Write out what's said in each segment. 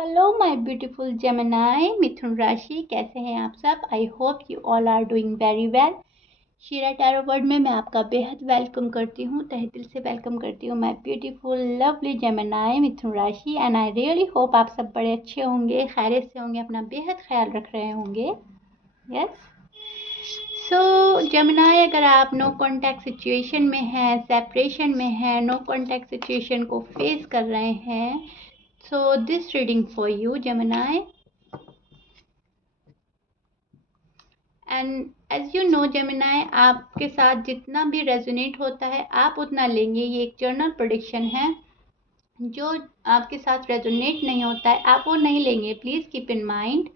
Hello my beautiful Gemini मिथुन राशि, कैसे हैं आप सब। I hope you all are doing very well. Sheera tarot world में मैं आपका बेहद वेलकम करती हूँ, तहे दिल से वेलकम करती हूँ माय ब्यूटीफुल लवली जेमिनाई मिथुन राशि। एंड आई रियली होप आप सब बड़े अच्छे होंगे, खैरियत से होंगे, अपना बेहद ख्याल रख रहे होंगे। यस। सो जेमिनाई, अगर आप नो कॉन्टैक्ट सिचुएशन में हैं, सेपरेशन में हैं, नो कॉन्टैक्ट सिचुएशन को फेस कर रहे हैं, so this reading for you Gemini, and as you know Gemini, आपके साथ जितना भी रेजोनेट होता है आप उतना लेंगे। ये एक जर्नल प्रेडिक्शन है। जो आपके साथ रेजोनेट नहीं होता है आप वो नहीं लेंगे, please keep in mind.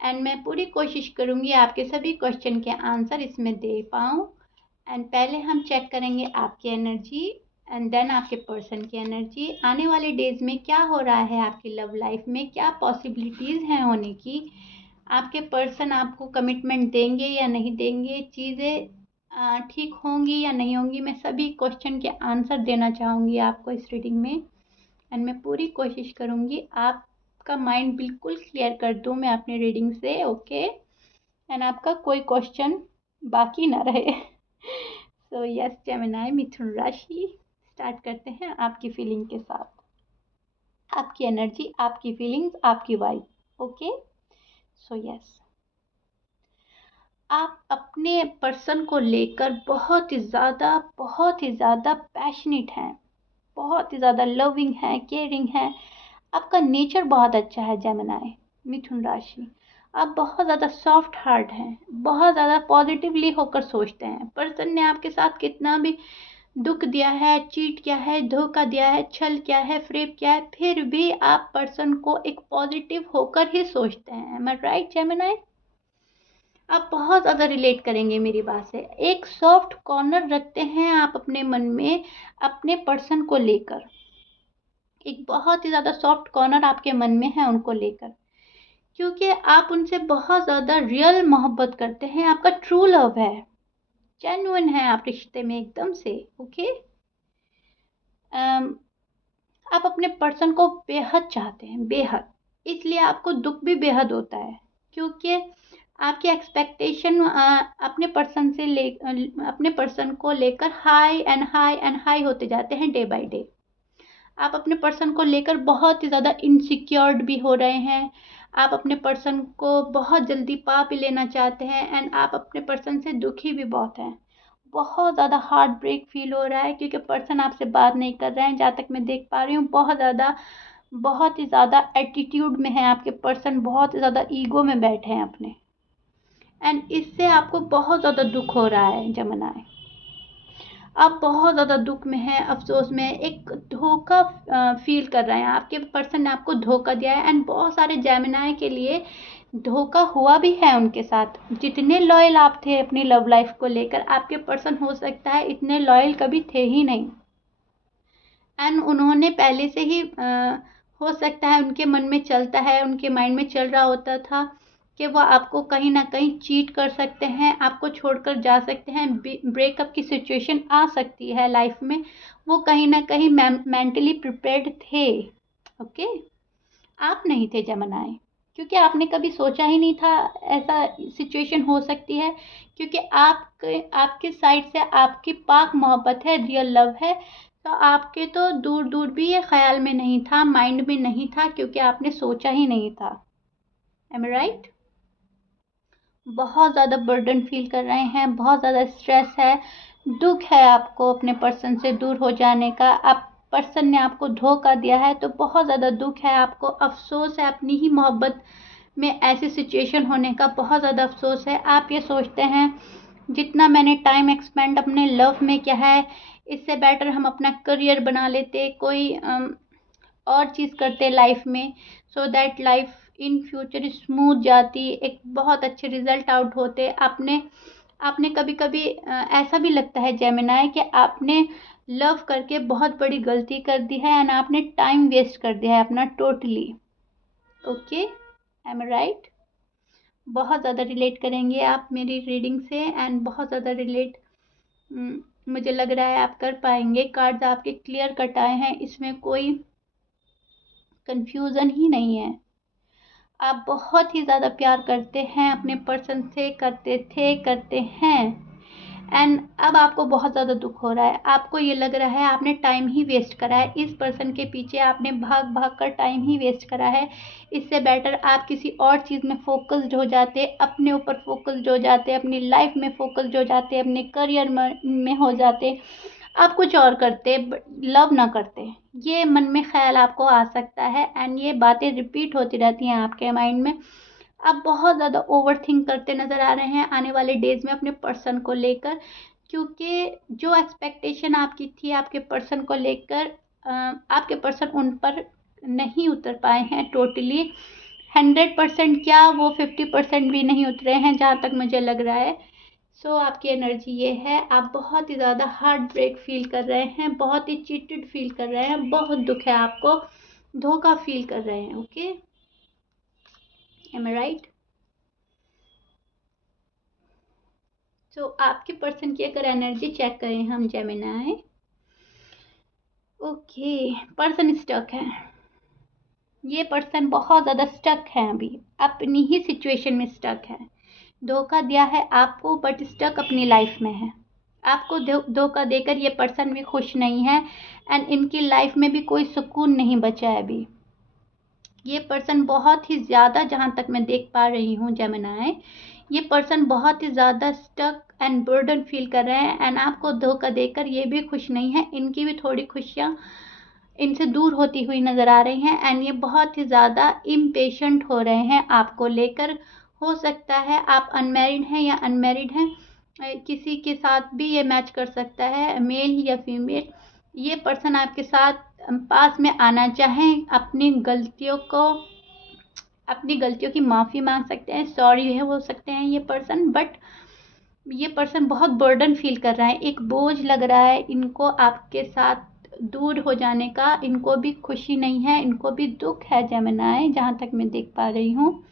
And मैं पूरी कोशिश करूँगी आपके सभी क्वेश्चन के आंसर इसमें दे पाऊँ। एंड पहले हम चेक करेंगे आपकी एनर्जी एंड देन आपके पर्सन की एनर्जी। आने वाले डेज में क्या हो रहा है आपकी लव लाइफ में, क्या पॉसिबिलिटीज़ हैं होने की, आपके पर्सन आपको कमिटमेंट देंगे या नहीं देंगे, चीज़ें ठीक होंगी या नहीं होंगी। मैं सभी क्वेश्चन के आंसर देना चाहूँगी आपको इस रीडिंग में। एंड मैं पूरी कोशिश करूँगी आपका माइंड बिल्कुल क्लियर कर दूँ मैं अपनी रीडिंग से, ओके। एंड आपका कोई क्वेश्चन बाकी ना रहे। सो यस जेमिनाई मिथुन राशि, स्टार्ट करते हैं आपकी फीलिंग के साथ। आपकी एनर्जी, आपकी फीलिंग्स, आपकी वाइब, ओके। सो यस, आप अपने पर्सन को लेकर बहुत ही ज़्यादा पैशनेट हैं, बहुत ही ज़्यादा लविंग है, केयरिंग है। आपका नेचर बहुत अच्छा है जेमिनाई मिथुन राशि। आप बहुत ज़्यादा सॉफ्ट हार्ट हैं, बहुत ज़्यादा पॉजिटिवली होकर सोचते हैं। पर्सन ने आपके साथ कितना भी दुख दिया है, चीट किया है, धोखा दिया है, छल किया है, फ्रेब किया है, फिर भी आप पर्सन को एक पॉजिटिव होकर ही सोचते हैं। एम आई राइट जेमिनाई? आप बहुत ज़्यादा रिलेट करेंगे मेरी बात से। एक सॉफ्ट कॉर्नर रखते हैं आप अपने मन में अपने पर्सन को लेकर। एक बहुत ही ज़्यादा सॉफ्ट कॉर्नर आपके मन में है उनको लेकर, क्योंकि आप उनसे बहुत ज़्यादा रियल मोहब्बत करते हैं। आपका ट्रू लव है, जेन्युइन है आप रिश्ते में एकदम से, ओके। आप अपने पर्सन को बेहद चाहते हैं, बेहद, इसलिए आपको दुख भी बेहद होता है, क्योंकि आपकी एक्सपेक्टेशन अपने पर्सन को लेकर high and high and high होते जाते हैं डे बाय डे। आप अपने पर्सन को लेकर बहुत ही ज़्यादा इनसिक्योर्ड भी हो रहे हैं। आप अपने पर्सन को बहुत जल्दी पा भी लेना चाहते हैं एंड आप अपने पर्सन से दुखी भी बहुत हैं। बहुत ज़्यादा हार्ट ब्रेक फील हो रहा है क्योंकि पर्सन आपसे बात नहीं कर रहे हैं। जहाँ तक मैं देख पा रही हूँ बहुत ही ज़्यादा एटीट्यूड में है आपके पर्सन, बहुत ही ज़्यादा ईगो में बैठे हैं अपने। एंड इससे आपको बहुत ज़्यादा दुख हो रहा है जमुनाए। आप बहुत ज़्यादा दुख में हैं, अफसोस में, एक धोखा फील कर रहे हैं। आपके पर्सन ने आपको धोखा दिया है एंड बहुत सारे जेमिनाई के लिए धोखा हुआ भी है उनके साथ। जितने लॉयल आप थे अपनी लव लाइफ को लेकर, आपके पर्सन हो सकता है इतने लॉयल कभी थे ही नहीं। एंड उन्होंने पहले से ही हो सकता है उनके मन में चलता है, उनके माइंड में चल रहा होता था कि वो आपको कहीं ना कहीं चीट कर सकते हैं, आपको छोड़कर जा सकते हैं, ब्रेकअप की सिचुएशन आ सकती है लाइफ में। वो कहीं ना कहीं मेंटली प्रिपेयर्ड थे, ओके। आप नहीं थे जेमिनाई, क्योंकि आपने कभी सोचा ही नहीं था ऐसा सिचुएशन हो सकती है, क्योंकि आपके साइड से आपकी पाक मोहब्बत है, रियल लव है। तो आपके तो दूर दूर भी ये ख्याल में नहीं था, माइंड में नहीं था, क्योंकि आपने सोचा ही नहीं था। एम आई राइट? बहुत ज़्यादा बर्डन फील कर रहे हैं, बहुत ज़्यादा स्ट्रेस है, दुख है आपको अपने पर्सन से दूर हो जाने का। आप पर्सन ने आपको धोखा दिया है तो बहुत ज़्यादा दुख है आपको, अफसोस है अपनी ही मोहब्बत में ऐसी सिचुएशन होने का, बहुत ज़्यादा अफसोस है। आप ये सोचते हैं जितना मैंने टाइम एक्सपेंड अपने लव में किया है, इससे बेटर हम अपना करियर बना लेते, कोई और चीज़ करते लाइफ में, so that life in future smooth जाती, एक बहुत अच्छे रिजल्ट आउट होते। आपने कभी कभी ऐसा भी लगता है जेमिनाई कि आपने लव करके बहुत बड़ी गलती कर दी है एंड आपने टाइम वेस्ट कर दिया है अपना टोटली, ओके। एम आई राइट? बहुत ज़्यादा रिलेट करेंगे आप मेरी रीडिंग से एंड बहुत ज़्यादा रिलेट मुझे लग रहा है आप कर पाएंगे। कार्ड्स आपके क्लियर कट आए हैं, इसमें कोई कंफ्यूजन ही नहीं है। आप बहुत ही ज़्यादा प्यार करते हैं अपने पर्सन से, करते हैं। एंड अब आपको बहुत ज़्यादा दुख हो रहा है। आपको ये लग रहा है आपने टाइम ही वेस्ट करा है इस पर्सन के पीछे, आपने भाग भाग कर टाइम ही वेस्ट करा है। इससे बेटर आप किसी और चीज़ में फोकस्ड हो जाते, अपने ऊपर फोकस्ड हो जाते, अपनी लाइफ में फोकस्ड हो जाते, अपने करियर में हो जाते, आप कुछ और करते, लव ना करते। ये मन में ख्याल आपको आ सकता है एंड ये बातें रिपीट होती रहती हैं आपके माइंड में। आप बहुत ज़्यादा ओवर थिंक करते नज़र आ रहे हैं आने वाले डेज में अपने पर्सन को लेकर, क्योंकि जो एक्सपेक्टेशन आपकी थी आपके पर्सन को लेकर, आपके पर्सन उन पर नहीं उतर पाए हैं टोटली। 100% क्या, वो 50% भी नहीं उतरे हैं जहाँ तक मुझे लग रहा है। सो आपकी एनर्जी ये है, आप बहुत ही ज़्यादा हार्ट ब्रेक फील कर रहे हैं, बहुत ही चीटेड फील कर रहे हैं, बहुत दुख है आपको, धोखा फील कर रहे हैं। ओके, एम आई राइट? सो आपके पर्सन की अगर एनर्जी चेक करें हम जेमिनी, ओके, पर्सन स्टक है। ये पर्सन बहुत ज़्यादा स्टक है, अभी अपनी ही सिचुएशन में स्टक है। धोखा दिया है आपको बट स्टक अपनी लाइफ में है। आपको धोखा देकर ये पर्सन भी खुश नहीं है एंड इनकी लाइफ में भी कोई सुकून नहीं बचा है अभी। ये पर्सन बहुत ही ज़्यादा, जहाँ तक मैं देख पा रही हूँ जेमिनी, ये पर्सन बहुत ही ज़्यादा स्टक एंड बर्डन फील कर रहे हैं एंड आपको धोखा देकर ये भी खुश नहीं है। इनकी भी थोड़ी खुशियाँ इनसे दूर होती हुई नज़र आ रही हैं एंड ये बहुत ही ज़्यादा इम्पेशेंट हो रहे हैं आपको लेकर। हो सकता है आप अनमैरिड हैं या अनमैरिड हैं, किसी के साथ भी ये मैच कर सकता है, मेल या फीमेल। ये पर्सन आपके साथ पास में आना चाहें, अपनी गलतियों की माफ़ी मांग सकते हैं, सॉरी है हो सकते हैं ये पर्सन, बट ये पर्सन बहुत बर्डन फील कर रहा है, एक बोझ लग रहा है इनको आपके साथ दूर हो जाने का। इनको भी खुशी नहीं है, इनको भी दुख है जेमिनी, जहाँ तक मैं देख पा रही हूँ।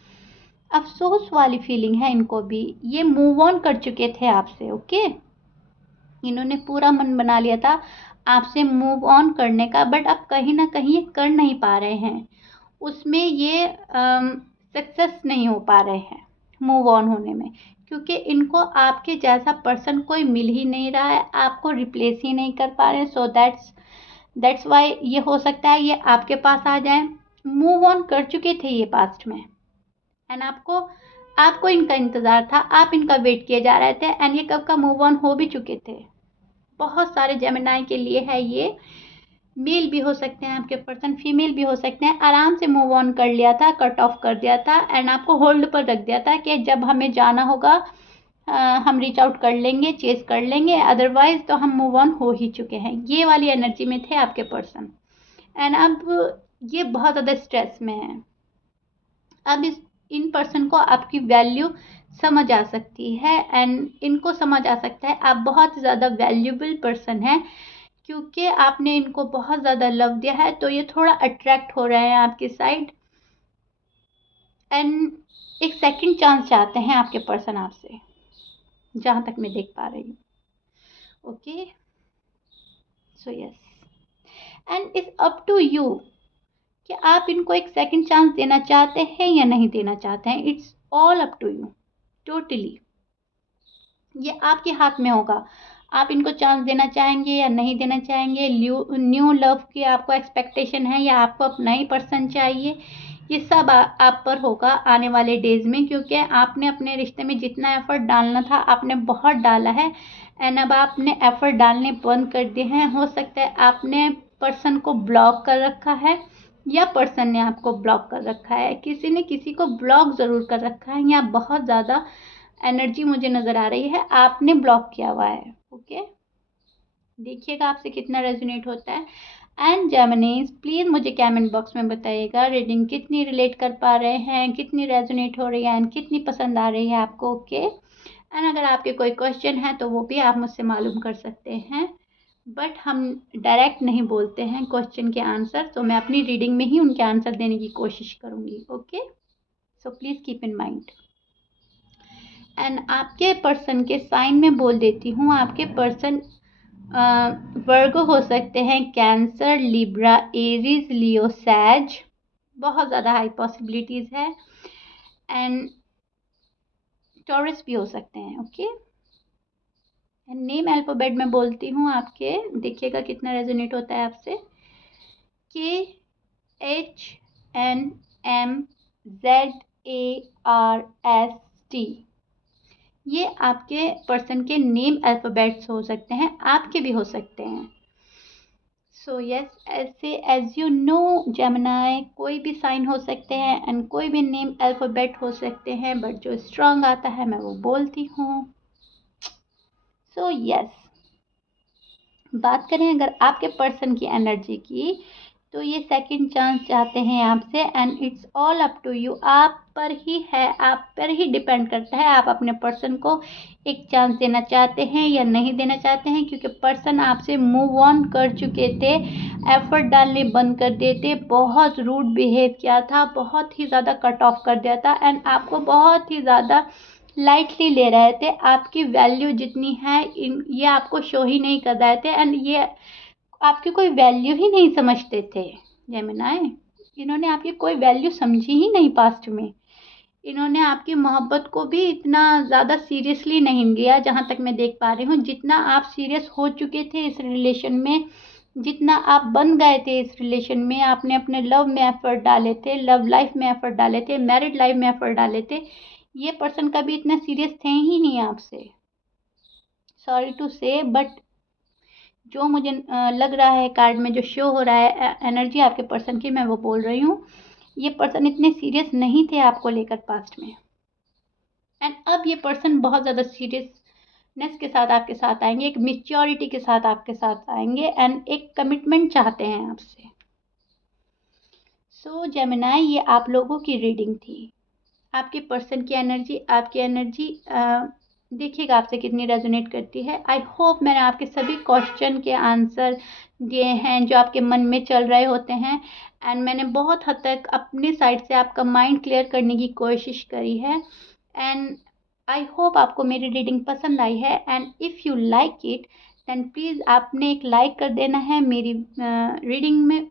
अफसोस वाली फीलिंग है इनको भी। ये मूव ऑन कर चुके थे आपसे। ओके, इन्होंने पूरा मन बना लिया था आपसे मूव ऑन करने का, बट अब कहीं ना कहीं कर नहीं पा रहे हैं, उसमें ये सक्सेस नहीं हो पा रहे हैं मूव ऑन होने में, क्योंकि इनको आपके जैसा पर्सन कोई मिल ही नहीं रहा है, आपको रिप्लेस ही नहीं कर पा रहे। सो दैट्स वाई ये हो सकता है ये आपके पास आ जाए। मूव ऑन कर चुके थे ये पास्ट में एंड आपको इनका इंतज़ार था, आप इनका वेट किए जा रहे थे एंड ये कब का मूव ऑन हो भी चुके थे। बहुत सारे जेमिनी के लिए है ये, मेल भी हो सकते हैं आपके पर्सन, फीमेल भी हो सकते हैं। आराम से मूव ऑन कर लिया था, कट ऑफ कर दिया था एंड आपको होल्ड पर रख दिया था कि जब हमें जाना होगा हम रीच आउट कर लेंगे, चेस कर लेंगे, अदरवाइज तो हम मूव ऑन हो ही चुके हैं। ये वाली एनर्जी में थे आपके पर्सन एंड अब ये बहुत ज़्यादा स्ट्रेस में है। अब इन पर्सन को आपकी वैल्यू समझ आ सकती है एंड इनको समझ आ सकता है आप बहुत ज़्यादा वैल्यूबल पर्सन हैं, क्योंकि आपने इनको बहुत ज़्यादा लव दिया है, तो ये थोड़ा अट्रैक्ट हो रहे हैं आपकी साइड एंड एक सेकंड चांस चाहते हैं आपके पर्सन आपसे, जहाँ तक मैं देख पा रही हूँ। Okay, so yes and it's up to you कि आप इनको एक सेकंड चांस देना चाहते हैं या नहीं देना चाहते हैं। It's all up to you totally, ये आपके हाथ में होगा। आप इनको चांस देना चाहेंगे या नहीं देना चाहेंगे, न्यू लव की आपको एक्सपेक्टेशन है या आपको अपना ही पर्सन चाहिए, ये सब आप पर होगा आने वाले डेज में, क्योंकि आपने अपने रिश्ते में जितना एफर्ट डालना था आपने बहुत डाला है एंड अब आपने एफर्ट डालने बंद कर दिए हैं। हो सकता है आपने पर्सन को ब्लॉक कर रखा है या पर्सन ने आपको ब्लॉक कर रखा है, किसी ने किसी को ब्लॉक ज़रूर कर रखा है, या बहुत ज़्यादा एनर्जी मुझे नज़र आ रही है आपने ब्लॉक किया हुआ है। ओके, देखिएगा आपसे कितना रेजोनेट होता है। एंड जेमिनीज प्लीज़ मुझे कमेंट बॉक्स में बताइएगा रीडिंग कितनी रिलेट कर पा रहे हैं, कितनी रेजोनेट हो रही है एंड कितनी पसंद आ रही है आपको। ओके, एंड अगर आपके कोई क्वेश्चन है तो वो भी आप मुझसे मालूम कर सकते हैं, बट हम डायरेक्ट नहीं बोलते हैं क्वेश्चन के आंसर, तो मैं अपनी रीडिंग में ही उनके आंसर देने की कोशिश करूँगी। Okay, so please keep in mind. And आपके पर्सन के साइन में बोल देती हूँ, आपके पर्सन वर्गो हो सकते हैं, कैंसर, लिब्रा, एरीज, लियो, सैज, बहुत ज़्यादा हाई पॉसिबिलिटीज़ है। एंड टॉरस भी हो सकते हैं। ओके, नेम अल्फ़ाबेट में बोलती हूँ आपके, देखिएगा कितना रेजोनेट होता है आपसे। KHNMZARST, ये आपके पर्सन के नेम अल्फ़ाबेट्स हो सकते हैं, आपके भी हो सकते हैं। सो यस, ऐसे एज यू नो जेमिनी, कोई भी साइन हो सकते हैं एंड कोई भी नेम अल्फ़ाबेट हो सकते हैं, बट जो स्ट्रांग आता है मैं वो बोलती हूँ। सो यस, बात करें अगर आपके पर्सन की एनर्जी की, तो ये सेकंड चांस चाहते हैं आपसे and it's all up to you. आप पर ही है, आप पर ही डिपेंड करता है आप अपने पर्सन को एक चांस देना चाहते हैं या नहीं देना चाहते हैं, क्योंकि पर्सन आपसे मूव ऑन कर चुके थे, एफर्ट डालने बंद कर देते, बहुत रूड बिहेव किया था, बहुत ही ज़्यादा कट ऑफ कर दिया था एंड आपको बहुत ही ज़्यादा लाइटली ले रहे थे। आपकी वैल्यू जितनी है ये आपको शो ही नहीं कर रहे थे एंड ये आपकी कोई वैल्यू ही नहीं समझते थे जेमिनी। इन्होंने आपकी कोई वैल्यू समझी ही नहीं पास्ट में। इन्होंने आपकी मोहब्बत को भी इतना ज़्यादा सीरियसली नहीं लिया, जहाँ तक मैं देख पा रही हूँ। जितना आप सीरियस हो चुके थे इस रिलेशन में, जितना आप बन गए थे इस रिलेशन में, आपने अपने लव में एफर्ट डाले थे, लव लाइफ में एफर्ट डाले थे, मैरिड लाइफ में एफर्ट डाले थे, ये पर्सन कभी इतना सीरियस थे ही नहीं आपसे। सॉरी टू से, बट जो मुझे लग रहा है कार्ड में जो शो हो रहा है एनर्जी आपके पर्सन की, मैं वो बोल रही हूँ। ये पर्सन इतने सीरियस नहीं थे आपको लेकर पास्ट में एंड अब ये पर्सन बहुत ज़्यादा सीरियसनेस के साथ आपके साथ आएंगे, एक मेच्योरिटी के साथ आपके साथ आएंगे एंड एक कमिटमेंट चाहते हैं आपसे। सो जेमिनी, ये आप लोगों की रीडिंग थी। आपके पर्सन की एनर्जी, आपकी एनर्जी देखिएगा आपसे कितनी रेजोनेट करती है। आई होप मैंने आपके सभी क्वेश्चन के आंसर दिए हैं जो आपके मन में चल रहे होते हैं एंड मैंने बहुत हद तक अपनी साइड से आपका माइंड क्लियर करने की कोशिश करी है एंड आई होप आपको मेरी रीडिंग पसंद आई है and if you like it then please आपने एक लाइक कर देना है मेरी रीडिंग में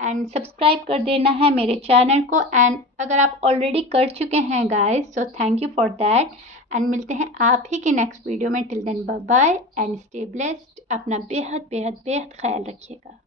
एंड सब्सक्राइब कर देना है मेरे चैनल को। एंड अगर आप ऑलरेडी कर चुके हैं guys, so thank you for that and मिलते हैं आप ही के नेक्स्ट वीडियो में। Till then bye bye and stay blessed. अपना बेहद बेहद बेहद ख्याल रखिएगा।